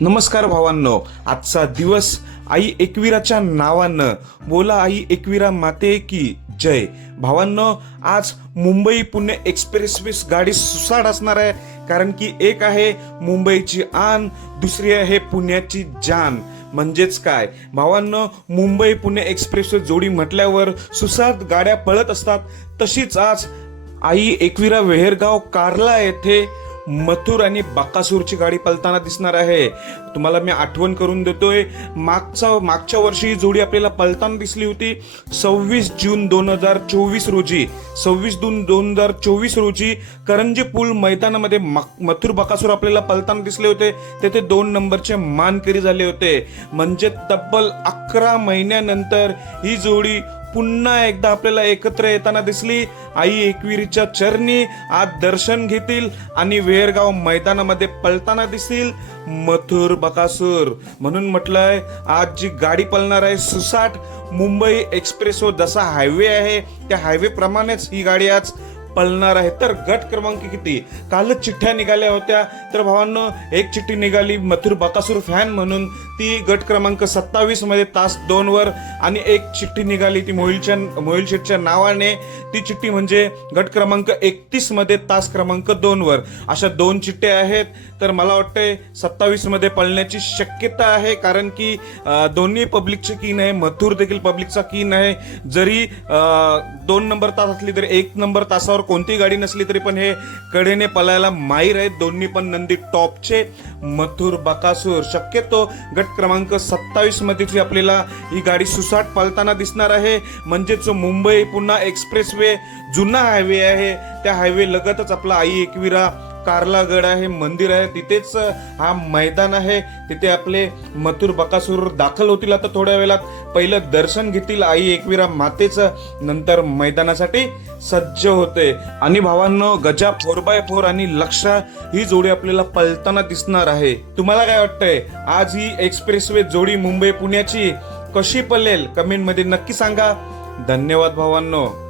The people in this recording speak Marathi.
नमस्कार भावांनो आजचा दिवस आई एकविराच्या नावानं. बोला आई एकविरा माते की जय. भावांनो आज मुंबई पुणे एक्सप्रेसवे गाडी सुसाट असणार आहे कारण की एक आहे मुंबईची आन दुसरी आहे पुण्याची जान. म्हणजेच काय? भावांनो मुंबई पुणे एक्सप्रेसवे जोडी म्हटल्यावर सुसाट गाड्या पळत असतात. तशीच आज आई एकविरा वेहेरगाव कारला येथे मथुर आणि बाकासूरची गाडी पलताना दिसणार आहे. तुम्हाला मी आठवण करून देतोय मागचा मागच्या वर्षी ही जोडी आपल्याला पलताना दिसली होती. सव्वीस जून दोन हजार चोवीस रोजी सव्वीस जून दोन हजार चोवीस रोजी करंजी पूल मैदानामध्ये मा- मथुर बकासूर आपल्याला पलताना दिसले होते. तेथे दोन नंबरचे मानकरी झाले होते. म्हणजे तब्बल अकरा महिन्यानंतर ही जोडी पुन्हा एकदा आपल्याला एकत्र येताना दिसली. आई एकविरीच्या चरणी आज दर्शन घेतील आणि वेरगाव मैदानामध्ये पळताना दिसतील. मथुर बकासूर. म्हणून म्हटलंय आज जी गाडी पळणार आहे सुसाट मुंबई एक्सप्रेस जसा हायवे आहे त्या हायवे प्रमाणेच ही गाडी आज पळणार आहे. तर गट क्रमांक किती? कालच चिठ्ठ्या निघाल्या होत्या. तर भावांनो एक चिठ्ठी निघाली मथुर बकासूर फॅन म्हणून. ती गट क्रमांक सत्तावीसमध्ये तास दोन वर. आणि एक चिठ्ठी निघाली ती मोहिलच्या मोहिल शेठच्या नावाने. ती चिठ्ठी म्हणजे गट क्रमांक एकतीसमध्ये तास क्रमांक दोन वर. अशा दोन चिठ्ठ्या आहेत. तर मला वाटतंय सत्तावीसमध्ये पळण्याची शक्यता आहे. कारण की दोन्ही पब्लिकचे कीन आहे मथुर देखील पब्लिकचा कीन आहे जरी दोन नंबर तास असली तरी एक नंबर तासावर कोणती गाडी नसली तरी पण हे कडेने पळायला माहीर आहेत. दोन्ही पण नंदी टॉपचे. मथुर बकासूर. शक्यतो गट क्रमांक सत्तावीसमध्ये आपल्याला ही गाडी सुसाट पळताना दिसणार आहे. म्हणजेच मुंबई पुन्हा एक्सप्रेस वे जुना हायवे आहे. त्या हायवे लगतच आपला आई एकविरा कारलागड आहे मंदिर आहे तिथेच हा मैदान आहे. तिथे आपले मथुर बकासूर दाखल होतील आता थोड्या वेळात. पहिलं दर्शन घेतील आई एकविरा मातेचं. नंतर मैदानासाठी सज्ज होते. आणि भावांनो गजा फोर बाय फोर आणि लक्षा ही जोडी आपल्याला पळताना दिसणार आहे. तुम्हाला काय वाटतंय? आज ही एक्सप्रेसवे जोडी मुंबई पुण्याची कशी पळेल? कमेंटमध्ये नक्की सांगा. धन्यवाद भावांनो.